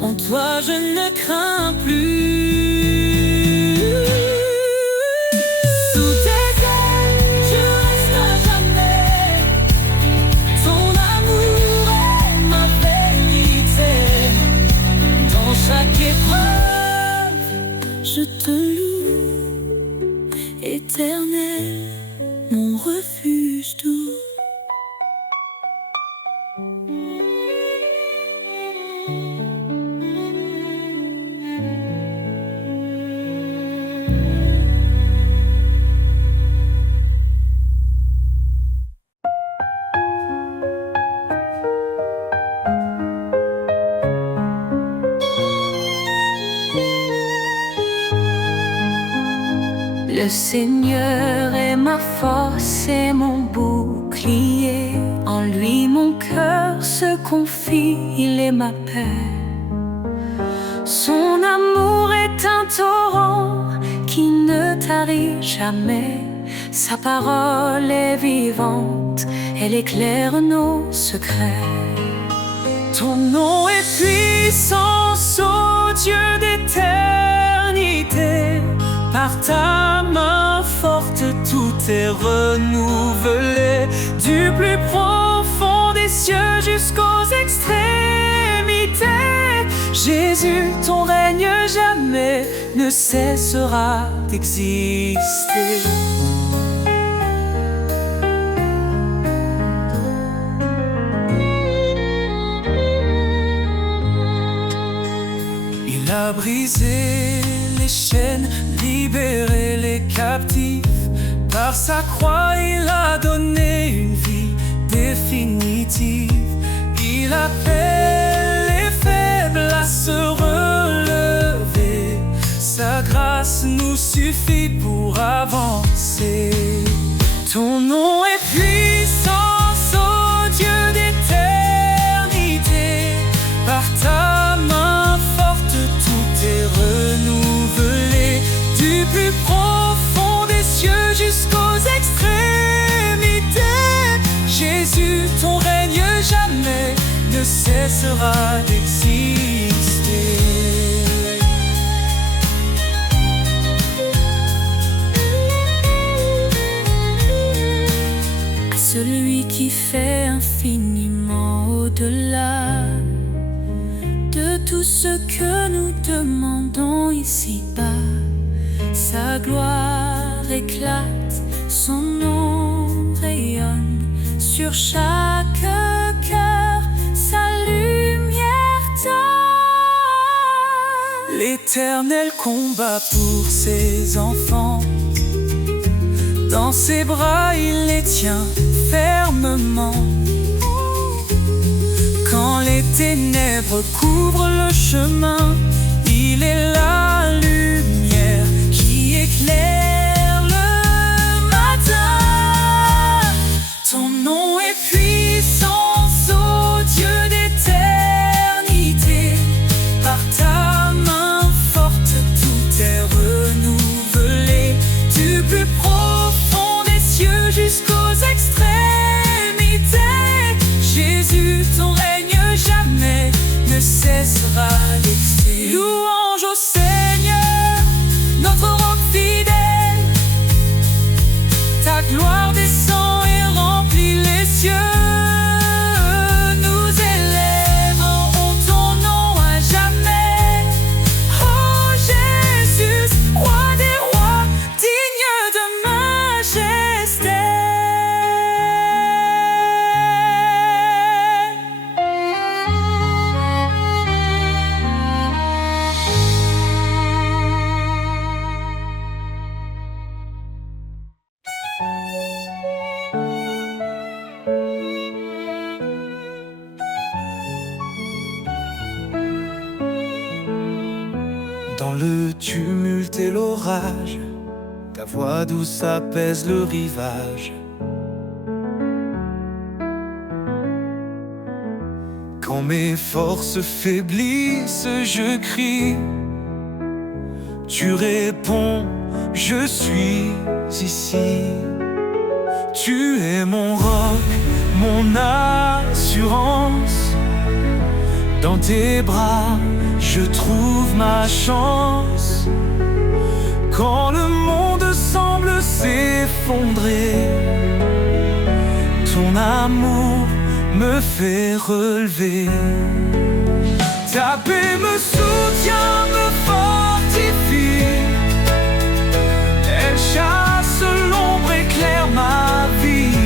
en toi je ne crains plus. Sous tes ailes, je reste à jamais. Ton amour est ma vérité. Dans chaque épreuve, je te loue, éternel, mon refuge doux. Le Seigneur est ma force et mon bouclier. En lui mon cœur se confie, il est ma paix. Son amour est un torrent qui ne tarit jamais. Sa parole est vivante, elle éclaire nos secrets. Ton nom est puissance, ô Dieu d'éternité. Par ta main forte, tout est renouvelé. Du plus profond des cieux jusqu'aux extrémités. Jésus, ton règne jamais ne cessera d'exister. Il a brisé les chaînes, libéré les captifs. Par sa croix, il a donné une vie définitive. Il appelle les faibles à se relever. Sa grâce nous suffit pour avancer. Ton nom est puissance, ô Dieu d'éternité. Par ta main forte, tout est renouvelé. Du plus profond des cieux jusqu'aux extrémités. Jésus, ton règne jamais ne cessera d'exister. À celui qui fait infiniment au-delà de tout ce que nous demandons ici-bas, sa gloire éclate, son nom rayonne sur chaque cœur, sa lumière donne. L'Éternel combat pour ses enfants. Dans ses bras, il les tient fermement. Quand les ténèbres couvrent le chemin, il est la lumière qui éclaire le matin. Ton nom est puissance, ô Dieu d'éternité. Par ta main forte, tout est renouvelé. Du plus profond des cieux jusqu'aux extrémités. Jésus, ton règne jamais ne cessera d'exister. Louange au Seigneur, notre roc fidèle. Ta gloire descend et remplit les cieux. Nous élèverons ton nom à jamais. Oh Jésus, roi des rois, digne de majesté. Dans le tumulte et l'orage, ta voix douce apaise le rivage. Quand mes forces faiblissent, je crie. Tu réponds, je suis ici. Tu es mon roc, mon assurance. Dans tes bras, je trouve ma chance. Quand le monde semble s'effondrer, ton amour me fait relever. Ta paix me soutient, me fortifie. Elle chasse l'ombre, éclaire ma vie.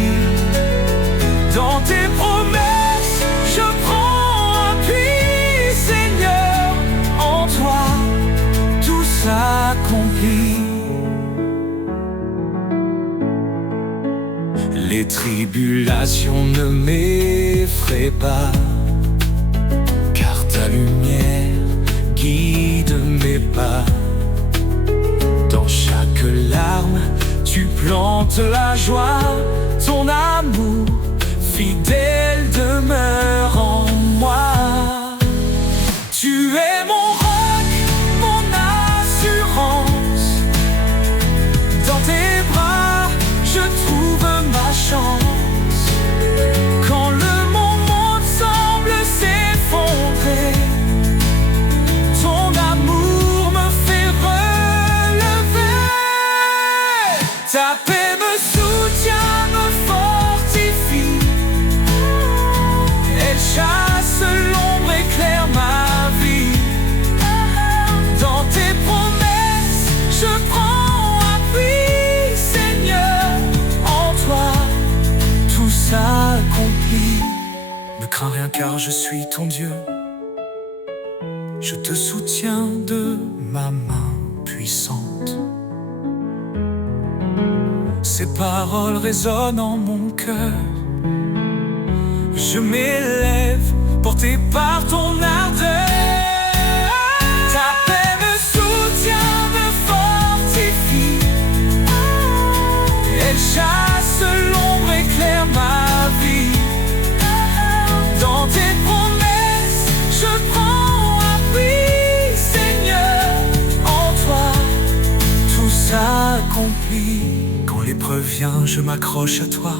Dans tes promesses, je prends appui, Seigneur. En toi, tout s'accomplit. Les tribulations ne m'effraient pas, car ta lumière guide mes pas. Dans chaque larme, tu plantes la joie. Ton amour fidèle demeure en moi. Tu es mon roc, mon assurance. Dans tes bras, je trouve ma chance. Quand le monde semble s'effondrer, ton amour me fait relever. Ta paix me soutient, me fortifie. car je suis ton Dieu. Je te soutiens de ma main puissante. Ces paroles résonnent en mon cœur. Je m'élève, porté par ton ardeur. Ta paix me soutient, me fortifie. Elle chasse l'ombre, éclaire ma vie. Dans tes promesses, je prends appui, Seigneur. En toi, tout s'accomplit. Quand l'épreuve vient, je m'accroche à toi.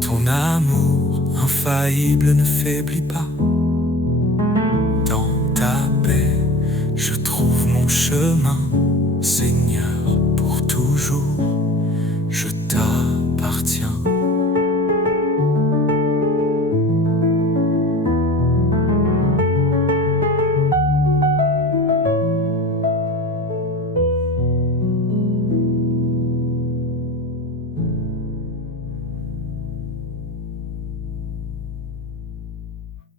Ton amour infaillible ne faiblit pas.